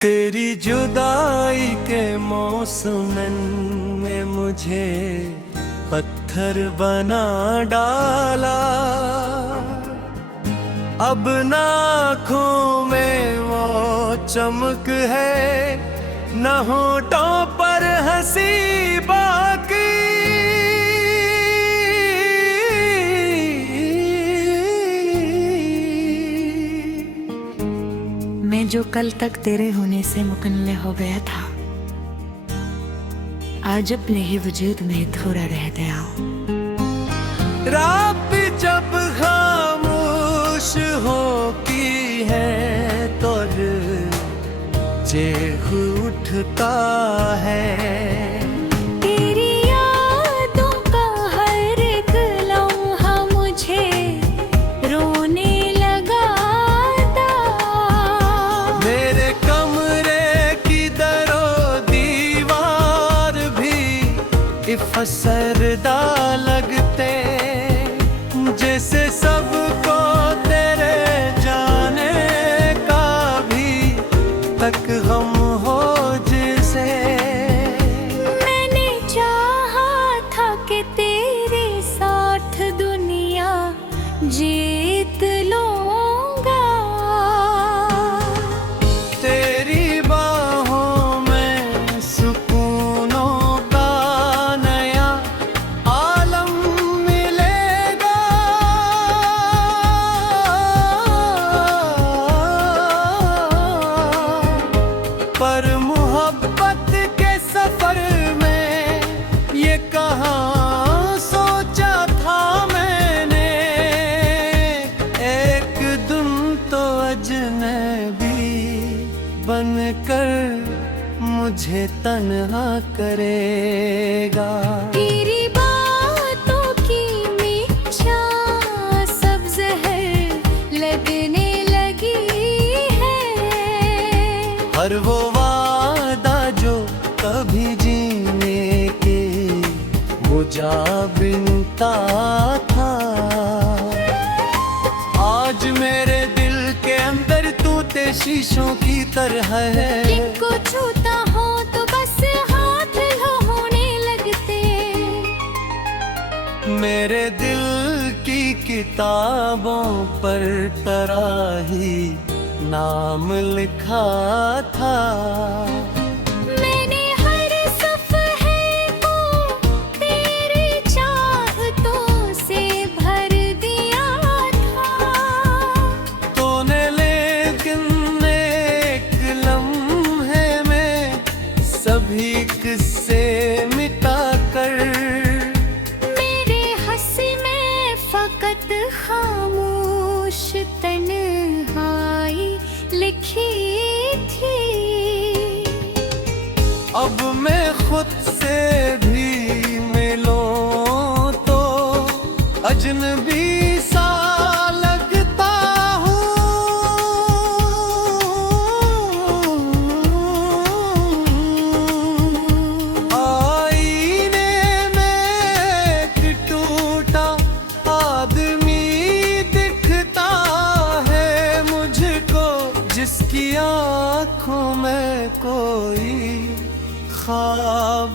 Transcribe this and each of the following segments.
तेरी जुदाई के मौसम में मुझे पत्थर बना डाला। अब ना आँखों में वो चमक है, न होठों पर हंसी बाकी। मैं जो कल तक तेरे होने से मुकल्ले हो गया था, आज अपने ही वजूद में थोड़ा रह गया। रात जब खामोश होती है तो चेह उठता है। तेरी यादों का हर एक लम्हा मुझे रोने लगाता। मेरे कमरे की दरो दीवार भी इफ़सरदा लगते, जैसे सबको तेरे जाने का भी तक हम हो जिसे। मैंने चाहा था कि तेरे साथ दुनिया जीत लूंगा। तेरी बाहों में सुकूनों का नया आलम मिलेगा। पर मोहब्बत के सफर में ये कहाँ सोचा था मैंने, एक दिन तो अजनबी बनकर मुझे तन्हा करेगा। तेरी बातों की मीठा सब ज़हर लगने लगी है। हर वो वादा जो कभी जीने के मुझा बिनता था, आज मेरे दिल के अंदर तू ते शीशों की तरह है। जिनको छूता हो तो बस हाथ होने लगते। मेरे दिल की किताबों पर तराही नाम लिखा था। मैंने हर सफ़हे को तेरी चाहतों से भर दिया था। तूने लेकिन एक लम्हे में सभी किस्से मिटा कर मेरे हंसी में फ़कत खामोश तन्हाई लिखी थी। अब मैं खुद से भी मिलूं तो अजनबी सा लगता हूँ। आईने में एक टूटा आदमी दिखता है मुझको, जिसकी आँखों में कोई ख्वाब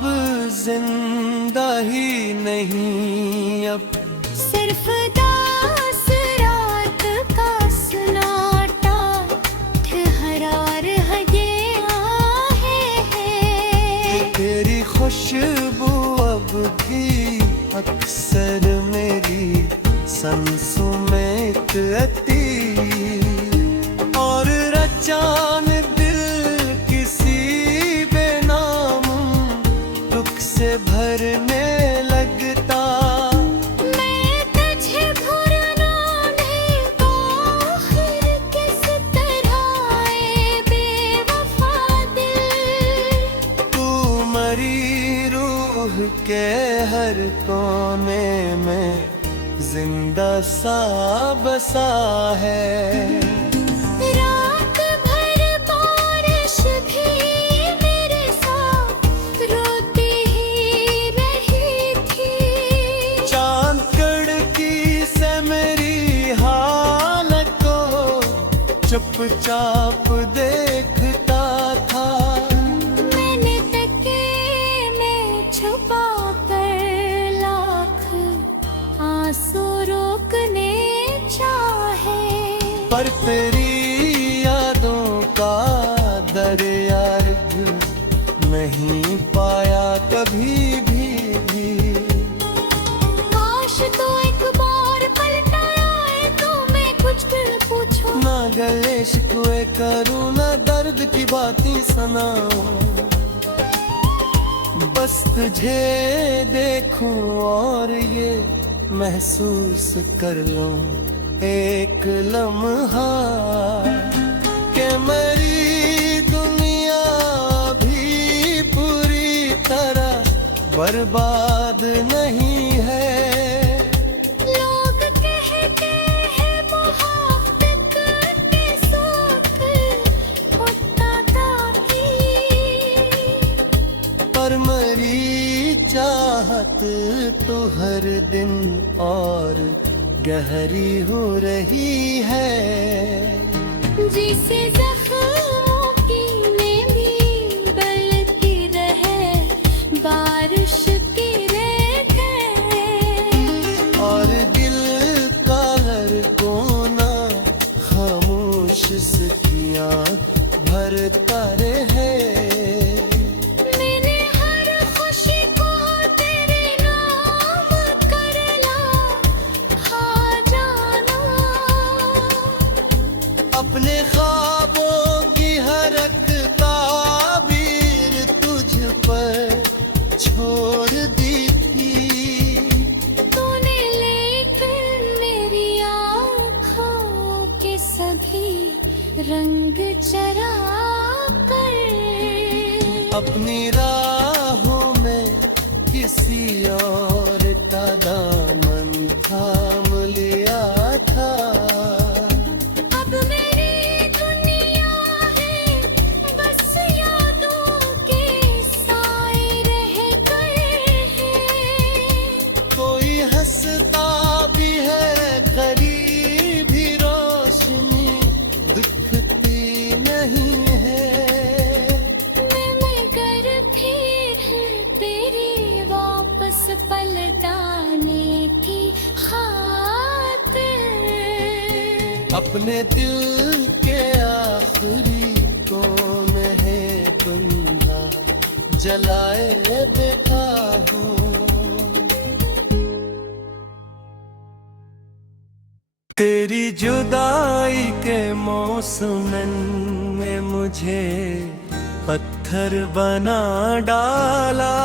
जिंदा ही नहीं। अब सिर्फ दास रात का सन्नाटा ठहरा रह गया है। तेरी खुशबू अब भी अक्सर मेरी सांसों में आती, और अचानक भरने लगता। मैं तुझे भुलाना नहीं आखिर किस तरह ए बेवफा दिल। तू मरी रूह के हर कोने में जिंदा सा बसा है। रात भर बारिश भी मेरे साथ रोती ही रही थी। चांद कड़की से मेरी हालत को चुपचाप देखता पर तेरी यादों का दरिया नहीं पाया कभी भी। काश तो एक बार पलट आए तो मैं कुछ भी पूछूं। ना गले शिकवे करूं, ना दर्द की बातें सुनाऊं, बस तुझे देखूं और ये महसूस कर लूं एक लम्हा कि मेरी दुनिया भी पूरी तरह बर्बाद नहीं है। लोग कहते हैं मोहब्बत के सुख होता ताकि, पर मेरी चाहत तो हर दिन और गहरी हो रही है। जिसे जख्मों की में भी बलती रहे बारिश की रेत और दिल का हर कोना खामोश सखियां भरता रहे। मैंने हर खुशी को तेरे नाम कर ला खा जाना। अपने ख्वाबों की हर एक ताबीर तुझ पर छोड़ दी थी। तूने लेकर मेरी आँखों के सभी रंग चरा कर अपनी राहों में किसी और का दामन थाम लिया था। अब मेरी दुनिया है बस यादों के साए रह गए हैं। कोई हंसता भी है गरीब भी रोशनी दिखती नहीं है। मैं कर फिर तेरी वापस पलटाने की खातिर अपने दिल के आखिरी कौन है बंदा जलाए देखा हूँ। तेरी जुदाई के मौसम में मुझे पत्थर बना डाला।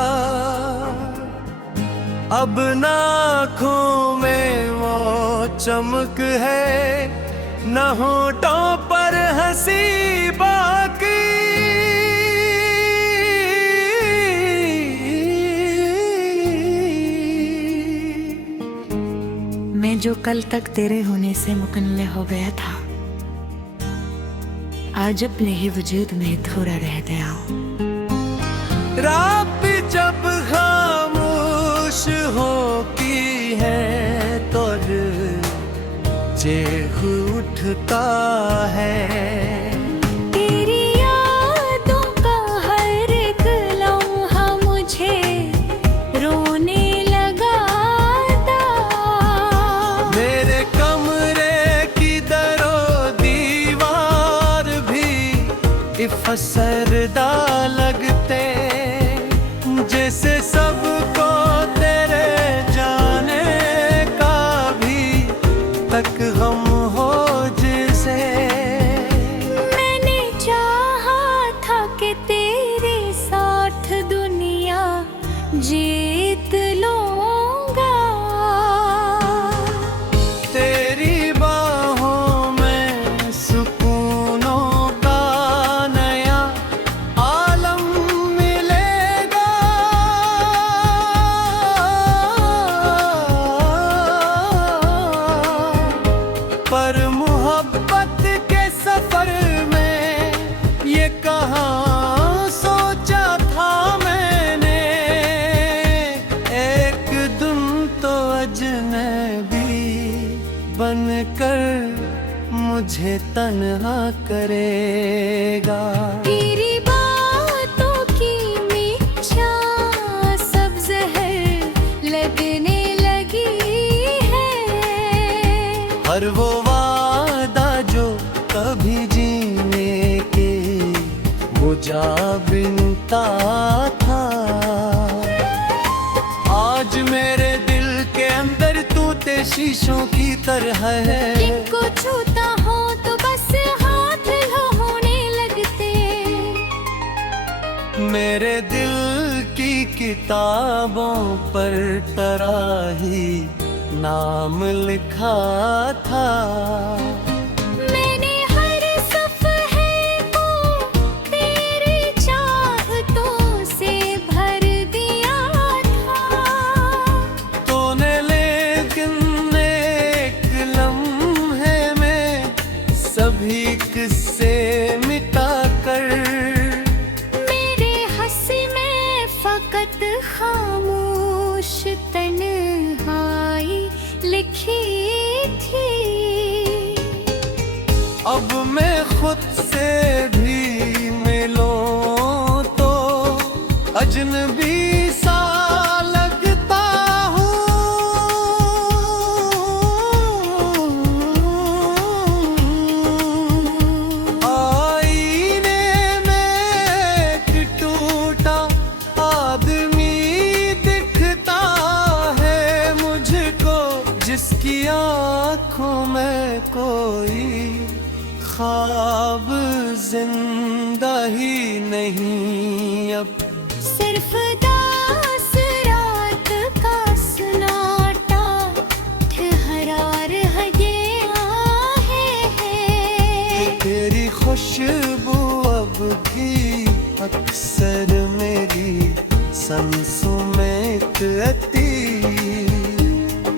अब ना आँखों में वो चमक है, न होठों पर हंसी बाकी। मैं जो कल तक तेरे होने से मुकल्ले हो गया था, आज अपने ही वजूद में थोड़ा रह गया हूँ। रात जब खामोश होती है तो चेह उठता है। तेरी यादों का हर एक लम्हा मुझे रोने लगाता। मेरे कमरे की दरो दीवार भी इफ़सरदा लगते, जैसे सबको तेरे जाने का भी तक गम हो जिसे। मैंने चाहा था कि तेरे साथ दुनिया जीत लूंगा। तेरी बाहों में सुकूनों का नया आलम मिलेगा। पर मोहब्बत के सफर में ये कहाँ सोचा था मैंने, एक दिन तो अजनबी बनकर मुझे तन्हा करेगा। तेरी बातों की मीठा सब जहर लगने लगी है। हर वो वादा जो जा बिनता था। आज मेरे दिल के अंदर तूते शीशों की तरह है। इनको छूता हो तो बस हाथ लो होने लगते। मेरे दिल की किताबों पर तराही नाम लिखा था। मैंने हर सफ़हे को तेरी चाहतों से भर दिया था। तूने लेकिन एक लम्हे में सभी किस्से मिटा कर मेरे हंसी में फकत खामोश तन्हाई लिखी थी। अब मैं खुद से भी मिलूं तो अजनबी सा लगता हूँ। आईने में एक टूटा आदमी दिखता है मुझको, जिसकी आँखों में कोई ख्वाब जिंदा ही नहीं। अब सिर्फ दास रात का सन्नाटा ठहरा रह गया है। तेरी खुशबू अब भी अक्सर मेरी सांसों में कहती।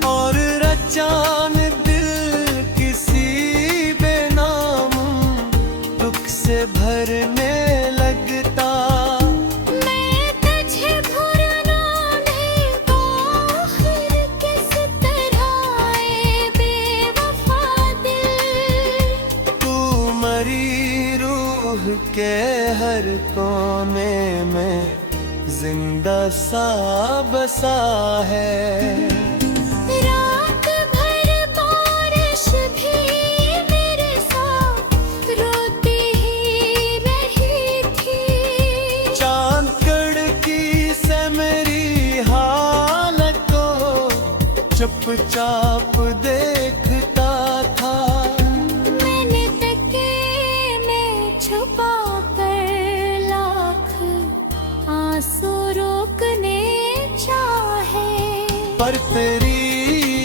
और रचान दिल किसी बेनाम दुख से भरने लगता। मैं तुझे भुलाना नहीं तो आखिर किस तरह आए बेवफा दिल। तू मरी रूह के हर कोने में जिंदा सा बसा है। रात भर बारिश भी मेरे साथ रोती ही रही थी। चांद कड़की से मेरी हालत को चुपचाप देखता था। मैंने तके में छुपा कर लाख आंसू रोकने चाहे। पर तेरी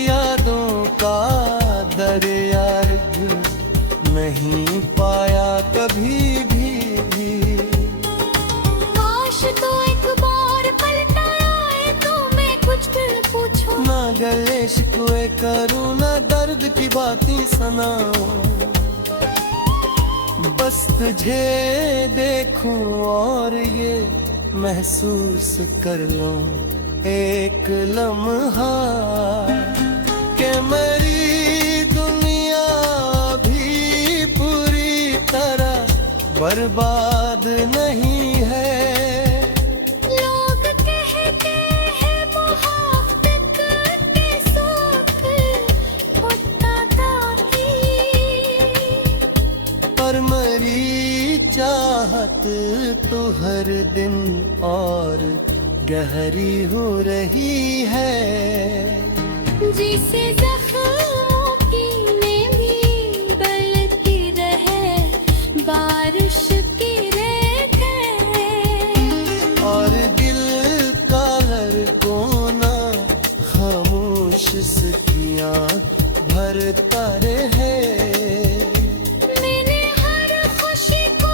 यादों का दरिया नहीं पाया कभी भी। काश तो एक बार पलटा आए तो मैं कुछ भी पूछूं। ना गले शिकवे करूं, ना दर्द की बातें सुनाऊं। बस तुझे देखूं और ये महसूस कर लूं एक लम्हा के मेरी दुनिया भी पूरी तरह बर्बाद नहीं है। लोग कहते हैं मोहब्बत के सुख होता ताकि। पर मरी चाहत तो हर दिन और गहरी हो रही है। जिसे जख्मों की नमी बलती रहे बारिश की रेत। और दिल का हर कोना खामोश सकियां भरता रहे। मैंने हर खुशी को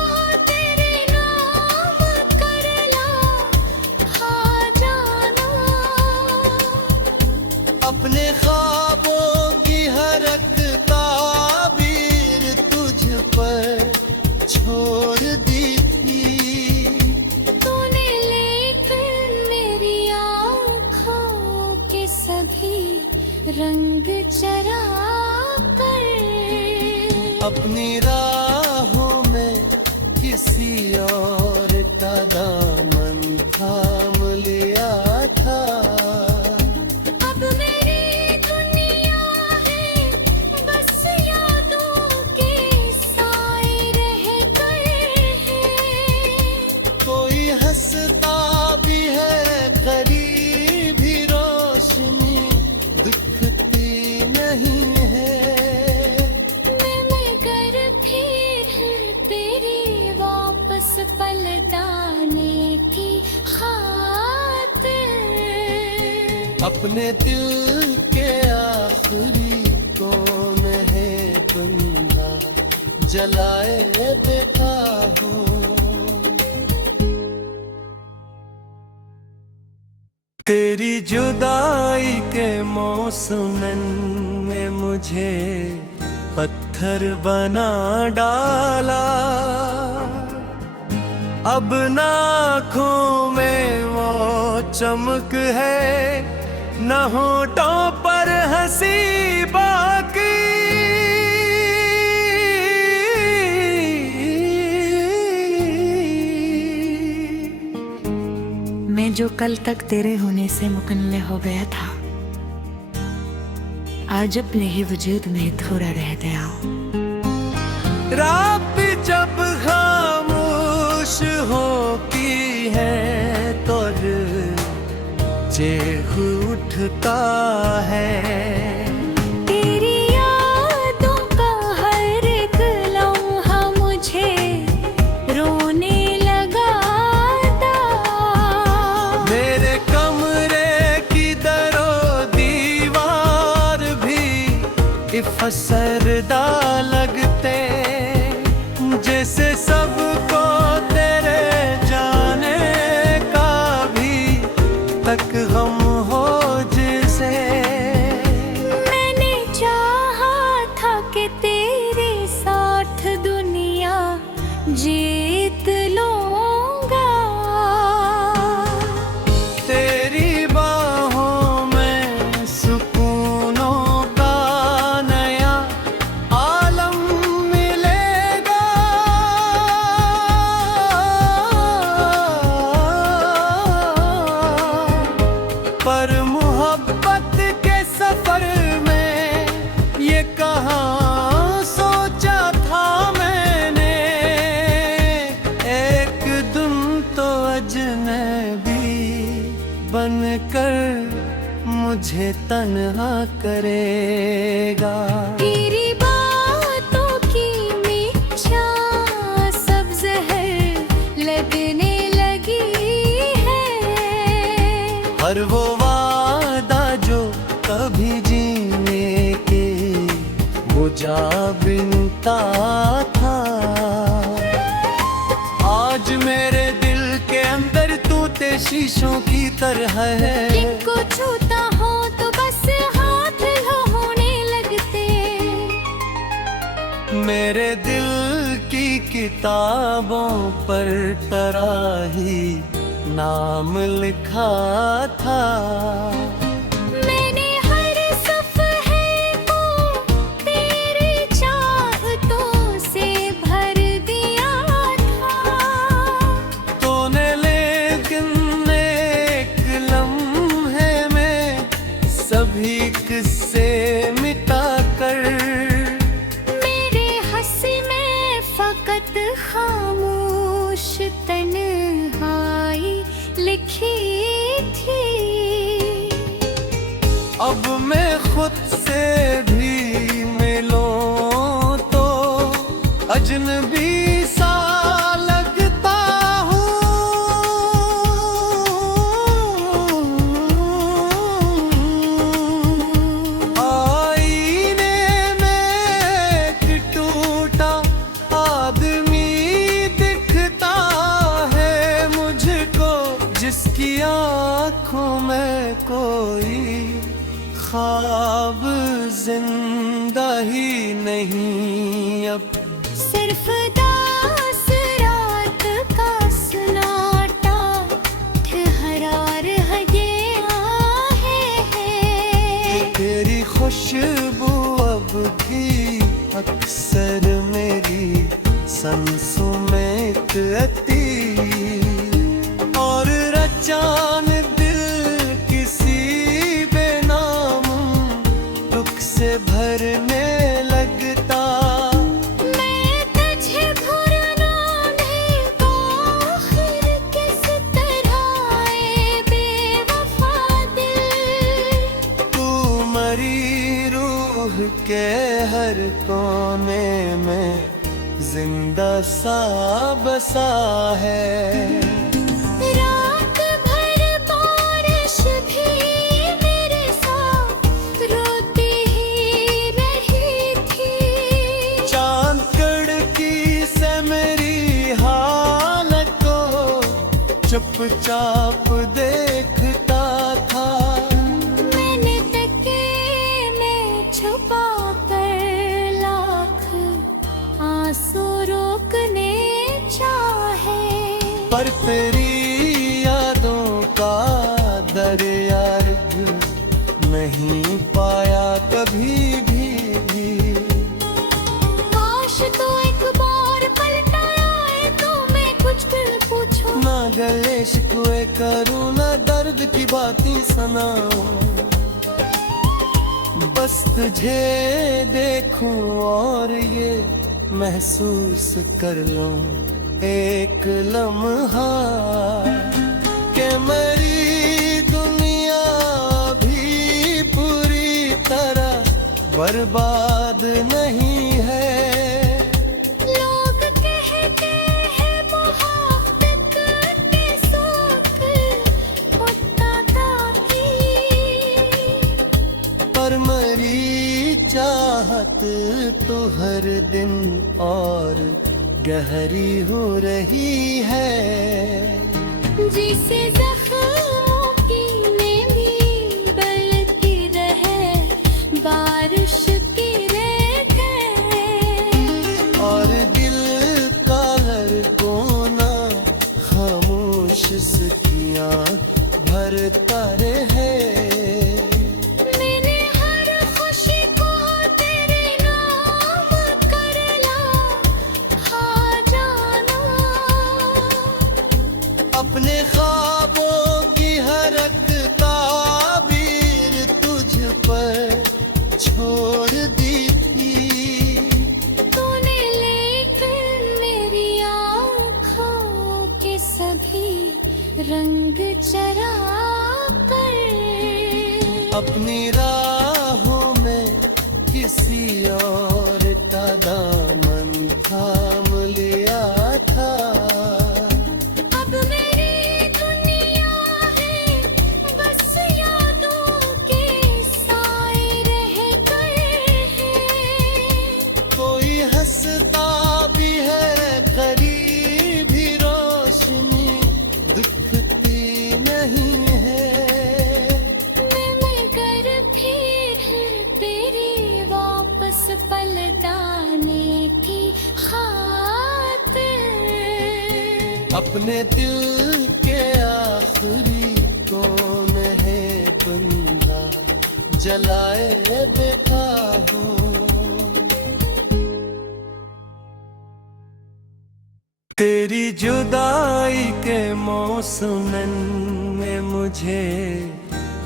तेरे नाम कर ला हाँ जाना। अपने ख्वाबों की हर एक ताबीर तुझ पर छोड़ दी थी। तूने लेकर मेरी आँखों के सभी रंग चरा कर अपनी राहों में किसी और का दामन थाम लिया था। अब मेरी दुनिया है बस यादों के साए रह गए हैं। पलटाने की खातिर। अपने दिल के आखिरी कौन है बंदा जलाए देखा हो। तेरी जुदाई के मौसम में मुझे पत्थर बना डाला। अब ना आँखों में वो चमक है, न होठों पर हंसी बाकी। मैं जो कल तक तेरे होने से मुकन्ने हो गया था, आज अपने ही वजूद में अधूरा रह गया हूँ। रात जब खामोश होती है तो चेह उठता है। तेरी यादों का हर एक लम्हा मुझे रोने लगाता। मेरे कमरे की दरो दीवार भी इफ़सरदा लगते, जैसे सबको तेरे जाने का भी तक हम हो जिसे। मैंने चाहा था कि तेरे साथ दुनिया जीत लूंगा। तेरी बाहों में सुकूनों का नया आलम मिलेगा। पर मोहब्बत के सफर में ये कहाँ सोचा था मैंने, एक दिन तो अजनबी बनकर मुझे तन्हा करेगा। तेरी बातों की मीठा सब जहर लगने लगी है। हर वो वादा जो कभी जीने के मुझा बिनता था, आज मेरे दिल के अंदर तूते शीशों की तरह है। जिनको छूता हो तो बस हाथ होने लगते। मेरे दिल की किताबों पर तराही नाम लिखा था। मैंने हर सफ़हे को तेरी चाहतों से भर दिया था। तूने लेकिन एक लम्हे में सभी किस्से मिटा कर मेरे हंसी में फकत खामोश तन्हाई लिखी थी। अब मैं खुद से भी मिलूं तो अजनबी सा लगता हूँ। आईने में एक टूटा आदमी दिखता है मुझको, जिसकी आँखों में कोई ख्वाब जिंदा ही नहीं अब। सिर्फ दास रात का सन्नाटा ठहरा रह गया है। तेरी खुशबू अब भी अक्सर मेरी सांसों में आती, और रचान दिल किसी बेनाम दुख से भरने लगता। मैं तुझे भुलाना नहीं आखिर किस तरह ए बेवफा दिल। तू मरी रूह के हर कोने में जिंदा सा बसा है। रात भर बारिश भी मेरे साथ रोती ही रही थी। चांद कड़की से मेरी हालत को चुपचाप देखता था। मैंने तके में छुपा कर लाख आंसू रोकने चाहे, पर तेरी यादों का दरिया नहीं पाया कभी भी। काश तो एक बार पलट आए तो मैं कुछ फिर पूछूं। ना गले शिकवे करूं, ना दर्द की बातें सुनाऊं, बस तुझे देखूं और ये महसूस कर लूं एक लम्हा कि मेरी दुनिया भी पूरी तरह बर्बाद नहीं है। लोग कहते हैं मोहब्बत के सुख मुत्ता की, पर मरी चाहत तो हर दिन और गहरी हो रही है। जिसे जख्मों की नमी बलती रहे बारिश की रेत और दिल का हर कोना खामोश सकियां भरता रहे। मैंने हर खुशी को तेरे नाम कर ला हाँ जाना। अपने ख्वाबों की हर एक ताबीर तुझ पर छोड़ दी थी। तूने लेकर मेरी आँखों के सभी रंग चरा कर अपनी राहों में किसी और का दामन थाम लिया था। अब मेरी दुनिया है बस यादों के साए रह गए हैं। कोई हंसता भी है गरीब भी रोशनी दिखती नहीं है। मैं कर फिर तेरी वापस पलटाने की खातिर अपने दिल के आखिरी कौन है बंदा जलाए देखा हूँ। तेरी जुदाई के मौसम में मुझे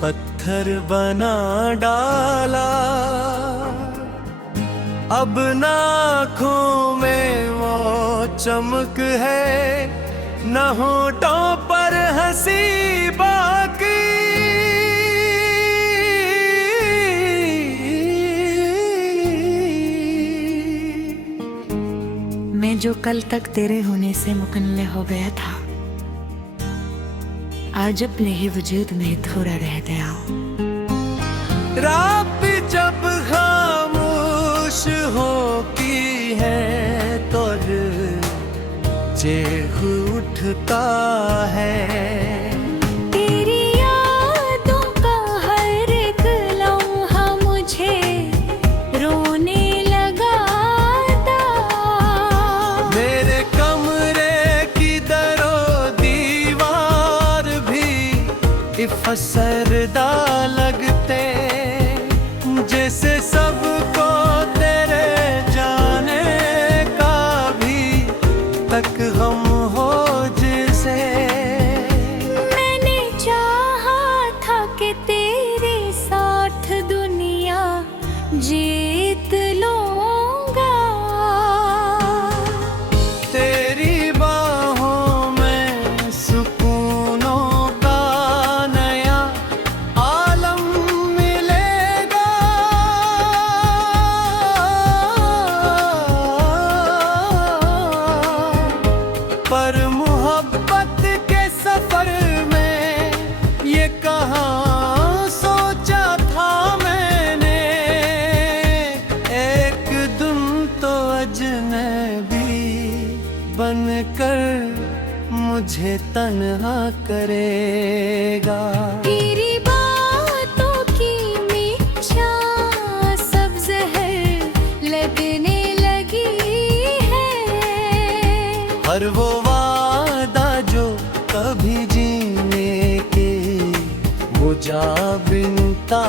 पत्थर बना डाला। अब आँखों में वो चमक है, न होठों पर हंसी बाकी। मैं जो कल तक तेरे होने से मुकन्ने हो गया था, आज अपने ही वजूद में थोड़ा रह गया हूँ। रात जब खामोश होती है तो चेह उठता है। तेरी यादों का हर एक लम्हा मुझे रोने लगाता। मेरे कमरे की दरो दीवार भी इफ़सरदा लगते, जैसे सबको तेरे जाने का भी तक हम हो जिसे। मैंने चाहा था कि तेरे साथ दुनिया जीत लूंगा। तेरी बाहों में सुकूनों का नया आलम मिलेगा। तन्हा करेगा। तेरी बातों की मीठा सब जहर लगने लगी है। हर वो वादा जो कभी जीने के वो जा बिनता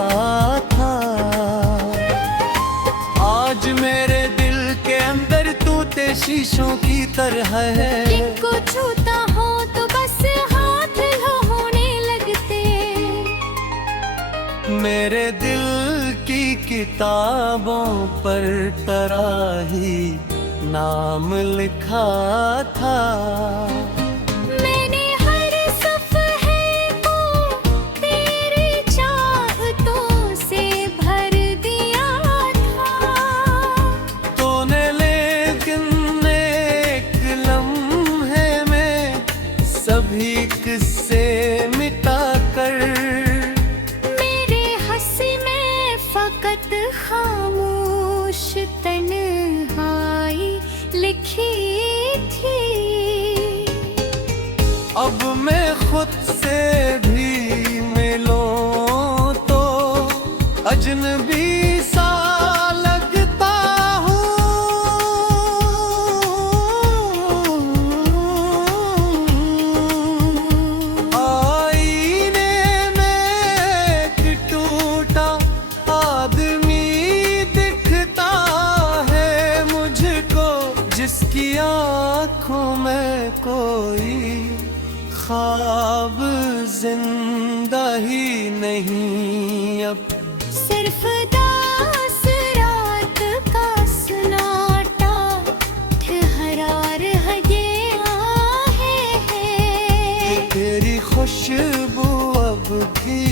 था, आज मेरे दिल के अंदर तूते शीशों की तरह है। इनको छूता हो तो बस हाथ लो होने लगते। मेरे दिल की किताबों पर तराही नाम लिखा था। मैंने हर सफ़हे को तेरी चाहतों से भर दिया था। तूने लेकिन एक लम्हे में सभी किस्से मिटा कर मेरे हंसी में फकत खामोश तन्हाई लिखी थी। अब मैं खुद से भी मिलूं तो अजनबी सा लगता हूँ। आईने में एक टूटा आदमी दिखता है मुझको, जिसकी आँखों में कोई ख्वाब जिंदा ही नहीं अब। सिर्फ दास रात का सन्नाटा ठहरा रह गया है। तेरी खुशबू अब भी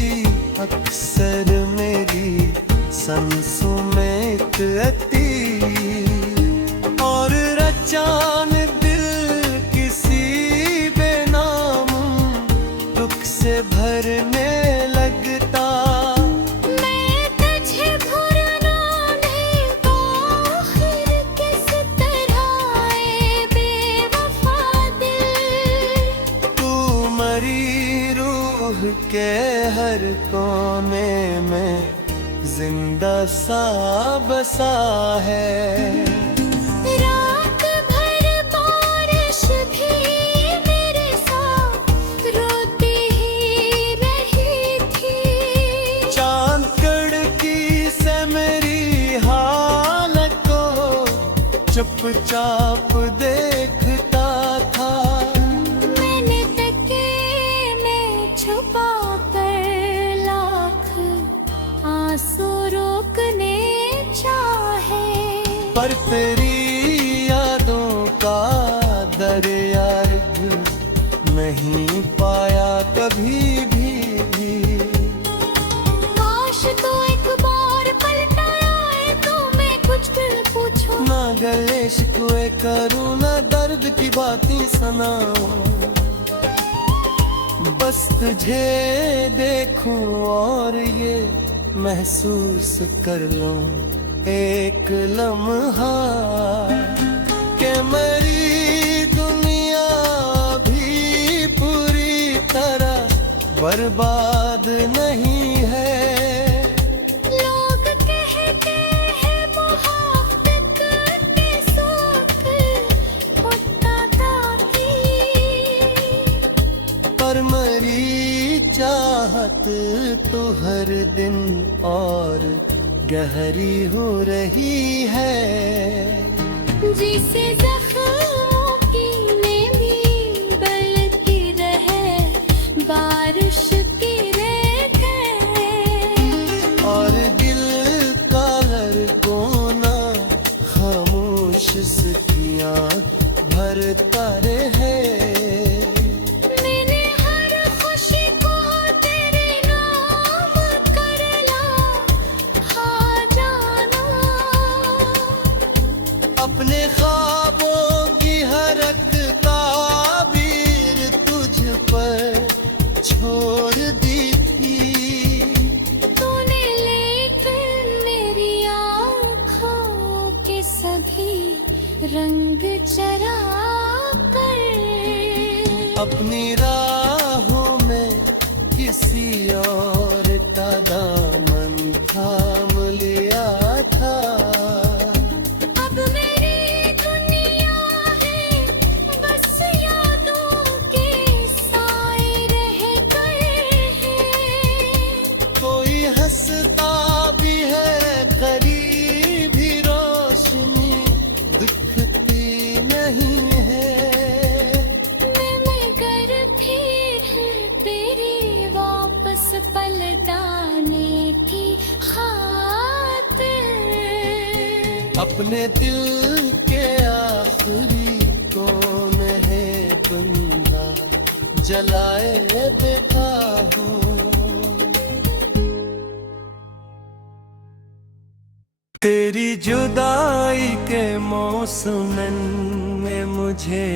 अक्सर मेरी सांसों में रहती, और रचान दिल किसी बेनाम दुख से भरने लगता। मैं तुझे भूलना नहीं तो आखिर किस तरह ए बेवफा दिल। तू मरी रूह के हर कोने में जिंदा सा बसा है। रात भर बारिश भी मेरे साथ रोती ही रही थी। चांद कड़की से मेरी हालत को चुपचाप देखता था। मैंने तकिए में छुपा कर लाख आंसू रोकने चाहे। पर तेरी यादों का दरिया नहीं पाया कभी भी। काश तो एक बार पलट आए तो मैं कुछ दिल पूछूं। ना गले शिकवे करूँ ना दर्द की बातें सुनाऊं, बस तुझे देखूं और ये महसूस कर लूं एक लम्हा के मेरी दुनिया भी पूरी तरह बर्बाद नहीं है। लोग कहते हैं मोहब्बत के शौक मुद्दा ताकी, पर मरी चाहत तो हर दिन और गहरी हो रही है। जिसे जख्मों की नमी बलती रहे बारिश की रेत है। और दिल का हर कोना खामोश सकियां भरता रहे। मैंने हर खुशी को तेरे नाम कर ला हाँ जाना। अपने ख्वाबों राहों में किसी और का दामन थाम लिया था। अब मेरी दुनिया है बस यादों के साए रह गए हैं। कोई हंसता भी है करीब ही रोशनी दिखती नहीं है। मगर फिर तेरी वापस पलटाने की खातिर अपने दिल के आखिरी कौन है बंदा जलाए देखा हूँ। तेरी जुदाई के मौसम में मुझे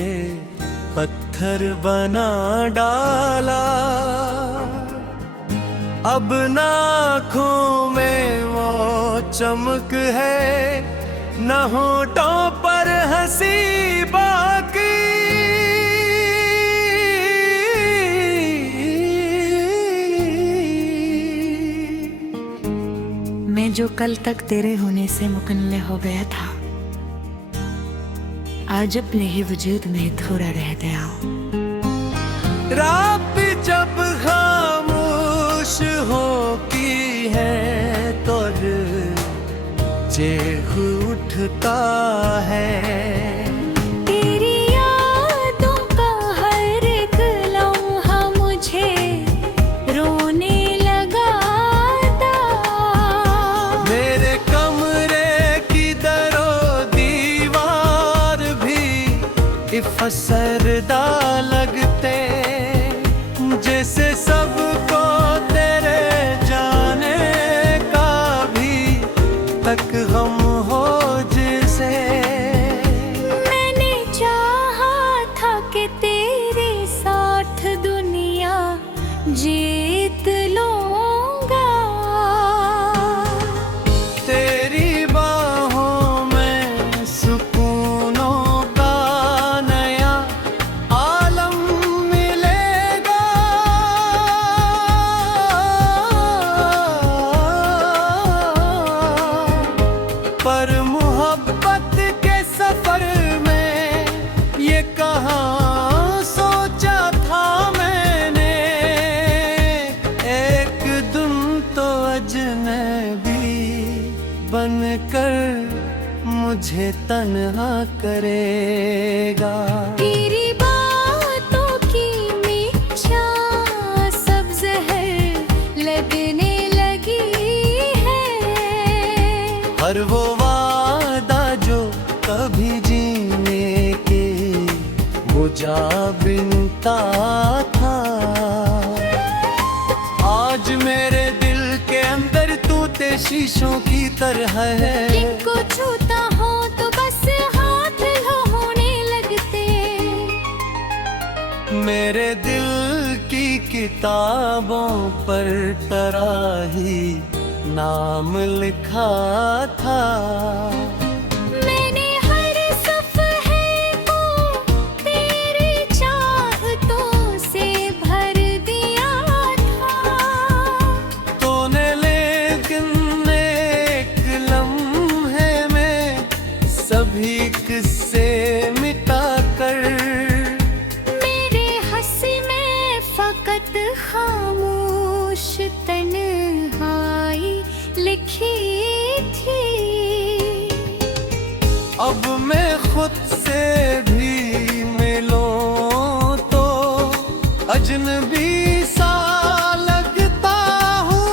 पत्थर बना डाला। अब आँखों में वो चमक है न होठों पर हंसी बाकी। मैं जो कल तक तेरे होने से मुकल्ले हो गया था, आज अपने ही वजूद में अधूरा रह गया हूँ। रात जब खामोश होती है तो चेह उठता है। तेरी यादों का हर एक लम्हा मुझे रोने लगाता। मेरे कमरे की दरो दीवार भी इफ़सरदा लगते, जैसे सबको तेरे जाने का भी तक हम हो जिसे। मैंने चाहा था कि तेरे साथ दुनिया जीत लूंगा। तेरी बाहों में सुकूनों का नया आलम मिलेगा। पर मोहब्बत के सफर में ये कहाँ सोचा था मैंने। एक दिन तो अजनबी बनकर मुझे तन्हा करेगा। तेरी बातों की मीठा सब्ज है लगने लगी है। हर वो वादा जो कभी जीने के मुझा बिनता था, आज मेरे दिल के अंदर तूते शीशों की तरह है। इनको छूता हो तो बस हाथ लो होने लगते। मेरे दिल की किताबों पर तराही नाम लिखा था। मैंने हर सफ़हे को तेरी चाहतों से भर दिया था। तूने लेकिन एक लम्हे में सभी किस्से मिटा कर मेरे हंसी में फकत खामोश तन्हाई लिखी थी। अब मैं खुद से भी मिलूं तो अजनबी सा लगता हूँ।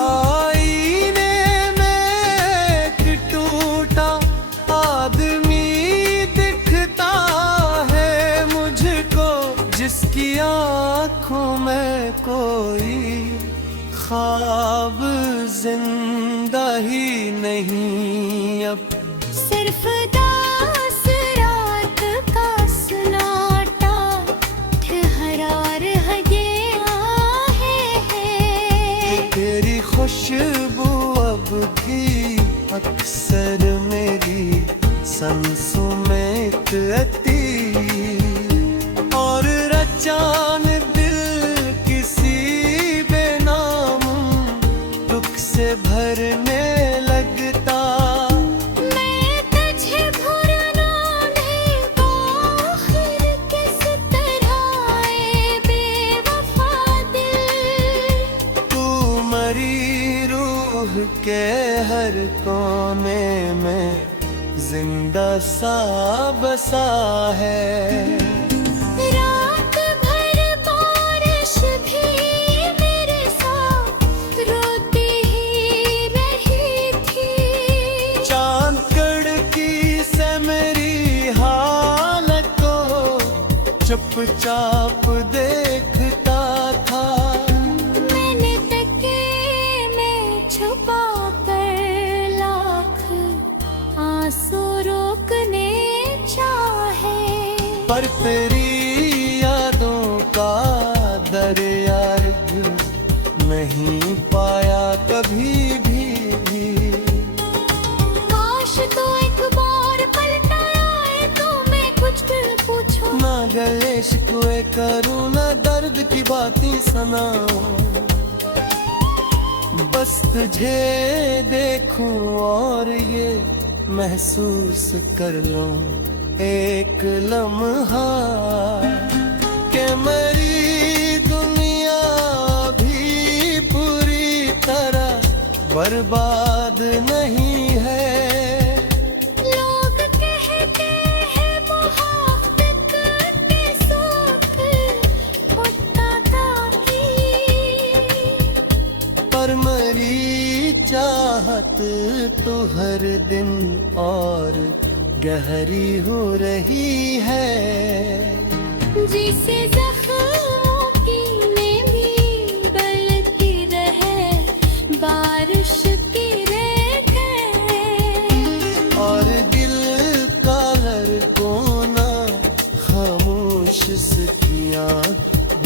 आईने में एक टूटा आदमी दिखता है मुझको, जिसकी आँखों में कोई ख्वाब जिंदा ही नहीं। अब सिर्फ दास रात का सन्नाटा ठहरा रह गया है। तेरी खुशबू अब भी अक्सर मेरी कोने में जिंदा सा बसा है। रात भर बारिश भी मेरे साथ रोती ही रही थी। चांद कड़की से मेरी हालत को चुपचाप देखता था। मैंने तकिए में छुपा कर लाख आंसू रोकने चाहे, पर तेरी यादों का दरिया नहीं पाया कभी भी। काश तो एक बार पलट आए तो मैं कुछ भी पूछूं। ना गले शिकवे करूं, ना दर्द की बातें सुनाऊं, बस तुझे देखूं और ये महसूस कर लूं एक लम्हा कि मेरी दुनिया भी पूरी तरह बर्बाद नहीं है। लोग कहते हैं मोहब्बत के सुख मुद्दा ताकि, पर मरी चाहत तो हर दिन और गहरी हो रही है। जिसे जख्मों की भी गलती रहे बारिश की रेत है। और दिल का लड़कोना खामोश सखियां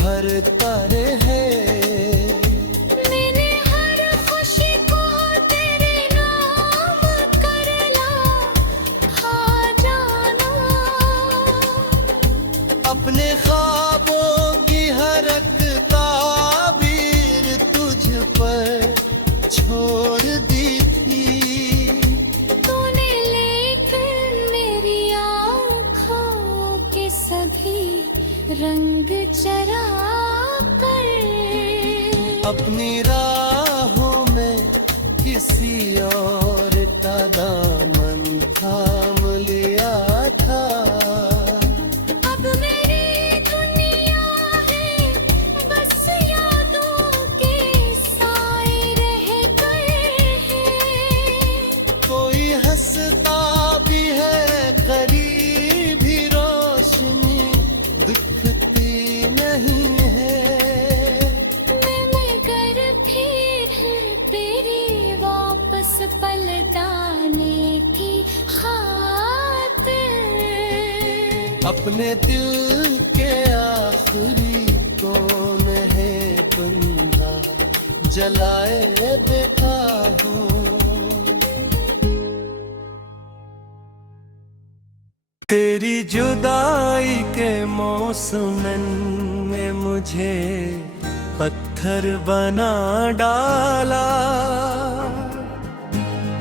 भरता रहे। मैंने हर खुशी को तेरे नाम कर ला हाँ जाना। अपने ख्वाबों की हर एक ताबीर तुझ पर छोड़ दी थी। तूने लेकिन मेरी आँखों के सभी रंग चरा कर अपनी राहों में किसी और का दामन थाम लिया था। अब मेरी दुनिया है बस यादों के साए रह गए हैं। कोई हंसता भी है करीब ही रोशनी दिखती नहीं है। मैं कर फिर तेरी वापस पलटाने की खातिर अपने दिल के आखिरी कौन है बंदा जलाए देखा हूँ। तेरी जुदाई के मौसम में मुझे पत्थर बना डाला।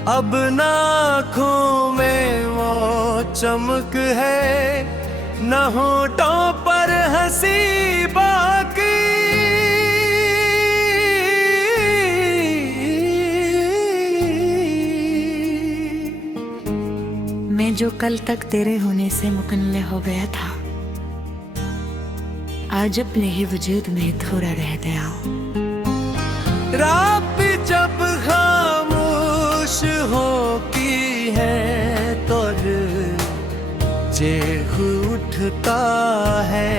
अब आँखों में वो चमक है, न होठों पर हंसी बाकी। मैं जो कल तक तेरे होने से मुकल्ले हो गया था, आज अपने ही वजूद में थोड़ा रह गया हूँ। रात जब खामोश होती है तो चेख उठता है।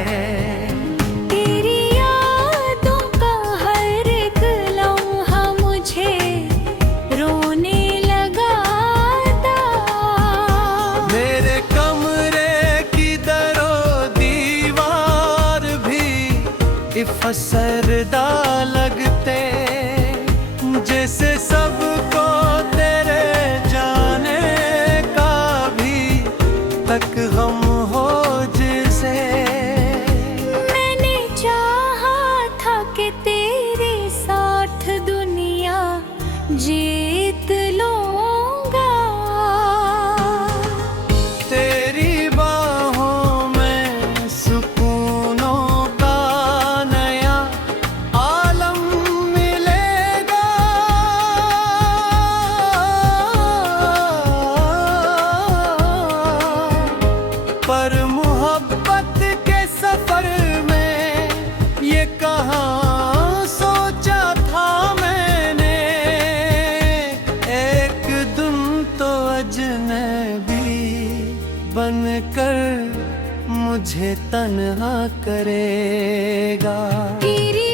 तेरी यादों का हर एक लम्हा मुझे रोने लगाता। मेरे कमरे की दरो दीवार भी फसरदा लगते, जैसे सबको तेरे जाने का भी तक हम हो जिसे। मैंने चाहा था कि तेरे साथ दुनिया जीत लूंगा। तेरी बाहों में सुकूनों का नया आलम मिलेगा। बनकर मुझे तन्हा करेगा। तेरी